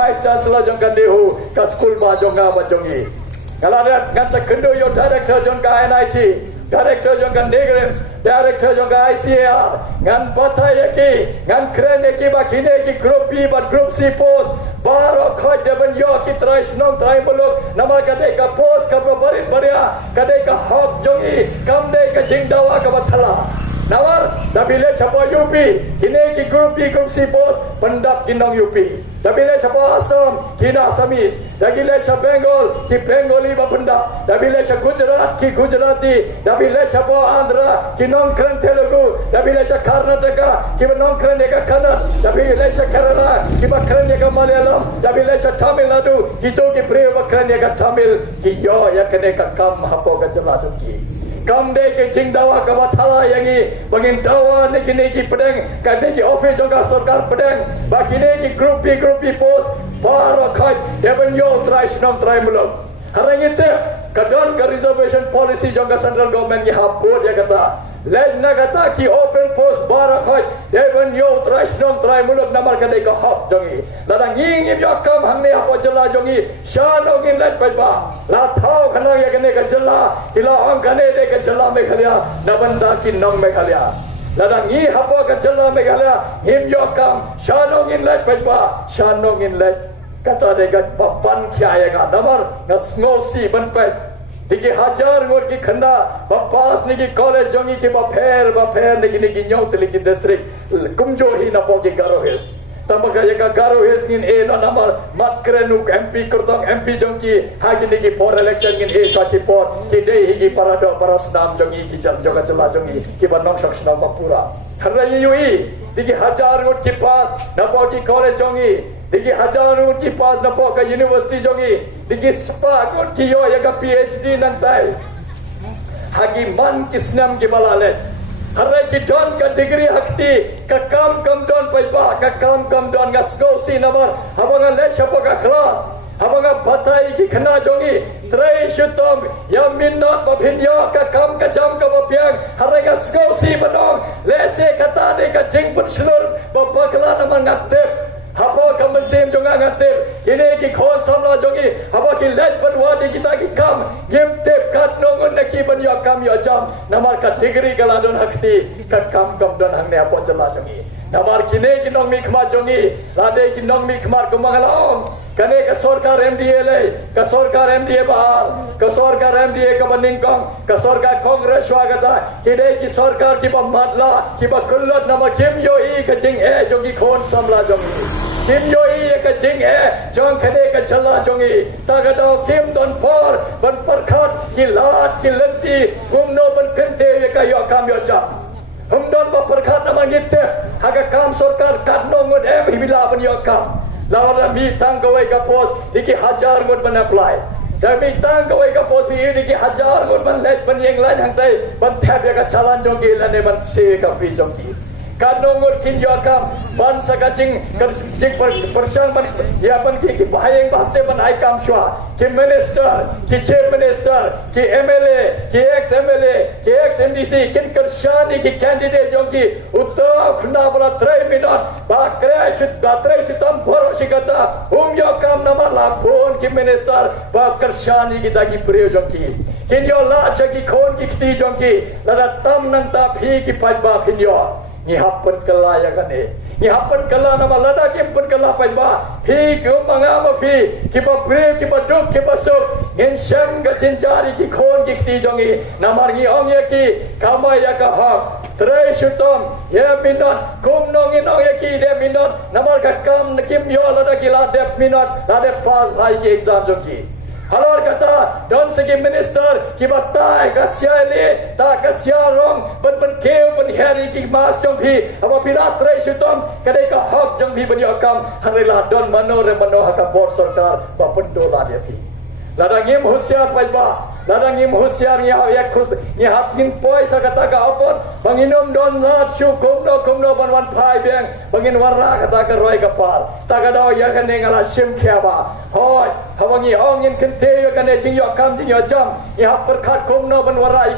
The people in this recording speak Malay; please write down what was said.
vice chancellor jong kan dehu ka school ma jonga ma jongi ngala ngan sa kendo yo director jong ka NIT director jong kan Negrams director jong ka ICAR ngan pathai ki ngan kren ki ba kine ki group B but group C post baro khoi deban yo ki trai snong trai bolok namar kade ka post ka barit baria kade ka hok jongi kam de ka jingdawa ka bathala nawar dabile chapa UP kine ki group B group C post pendap kinong UP dabile chapa Assam kina Assamese dabile chapa Bengal ki Bengali ba pendap dabile chapa Gujarat ki Gujarati dabile chapa Andhra ki non kren Telugu dabile chapa Karnataka ki non kren ka Kannada dabile chapa Kerala ki ba kren ka Malayalam dabile chapa Tamil Nadu ki to ki pre ba kren ka Tamil ki yo ya kene ka kam hapo ka jala ki kam de ke jingdawa ka bathala yangi bangin dawa ne kine ki pedang ka de ki office joga sarkar pedang ba kine ki group B post baro khat deban yo trai snong trai mulok harangite kadon ka reservation policy joga central government ki hap board ya kata lain na kata ki open post baro khat deban yo trai snong trai mulok namar ka de ka hap jongi ladang nging yo kam hangne apo jala jongi shano gin let ba la thau khana ya kene ka jala ila ang kane de ka jala me khalya nabanda ki nong me khalya ladang ngi hapo ka jala me khalya him yo kam shano gin let ba shano gin let kata de ka papan khya ga namar ngasngosi ban pe diki hajar ngor ki khanda bapas ni ki college jongi ki ba pher ni ki nyot li ki district kumjo hi na po ki garo hes tamaka yaka garo hes ngin e na namar mat krenu MP kurtong MP jongi ha ki ni ki for election ngin e ka por ki dei hi ki parado parasnam jongi ki jam joga chala jongi ki ba nong shok snam pura khara yui diki hajar ngor ki pas na po ki college jongi diki hajar ngor ki pas na po ka university jongi diki spa ngor ki yo yaka PhD nang tai hagi man kisnam ki balale harai ki don ka degree hakti ka kam don paiba ka kam don ga skosi namar habanga le chapo ka class habanga batai ki khana jongi trai shutom ya minot bapinyo ka kam ka jam ka bapiang harai ga skosi banong le se kata de ka jing pun slur babakla namar ngatte hapo kamesim jonga ngatte kini ki khon samla jongi hapo ki let banwa de kita ki kam gem tep kat nongon na ki ban yo kam yo jam namar ka degree kala don hakti kat kam don hangne apo jala jongi namar kine ki nong mi khma jongi lade ki nong mi khmar ko mangalong kane ka sarkar MDA le ka sarkar MDA bahar ka sarkar MDA ka baningkong ka sarkar congress swagata kine ki sarkar ki ba madla ki ba kullot nama kim yo i ka jing e jongi khon samla jongi kim yo i ka jing e jong khane ka jala jongi tagado kim don por ban parkhat ki lat ki lenti gumno ban kente ka yo kam yo cha hum don ba parkhat nama ngitte haga kam sarkar kat no ngon em hibila ban yo kam lawan mi tang kawai ka post diki hajar ngot ban apply jami tang kawai ka post ini diki hajar ngot ban let ban yang lain hang tai ban thap ya ka chalan jongi lane ban se ka free jongi kanongor kin yo kam ban sakaching jing persang ban ya ban ki bahayeng bahase ban ai kam shwa ki minister ki chief minister ki MLA ki ex MLA ki ex MDC kin kershani ki candidate jongi uttav khna bala 3 minute ba crash ba 3 sitam boro shikata yo kam nama la phone ki minister ba kershani ki dagi priyo jongi kin yo la chaki khon ki khti jongi la tam nang ta phi ki paj ba phin yo ni happen kala ya kane ni happen kala nama lada ki pun kala pai ba phi ko manga ma phi ki ba brave ki ba duk ki ba so ngin sham ga chinjari ki khon ki khti jongi namar ni ong ye ki kama ya ka hak trai shutom ye minot kum nong in ong ye ki de minot namar ka kam kim yo lada ki la de minot la de pass bhai ki exam jongi halor kata don segi minister ki batai ka siale ta ka siarong ban keu ban heri ki mas jong phi aba pirat trai shutom kadai ka hak jong phi ban yo kam harela don mano ha bor sarkar ba pando la dia phi ladang ngim husiar pai ba ladang ngim husiar nya ya khus nya hat ngin poi sa kata ka apot banginom don lat shu kumno ban wan phai beng bangin warra kata ka roi ka par ta ka do ya kan ngala shim khya ba hoi hawangi ong ngin kente yo kan jing yo kam jing yo jam ya per khat kumno ban warra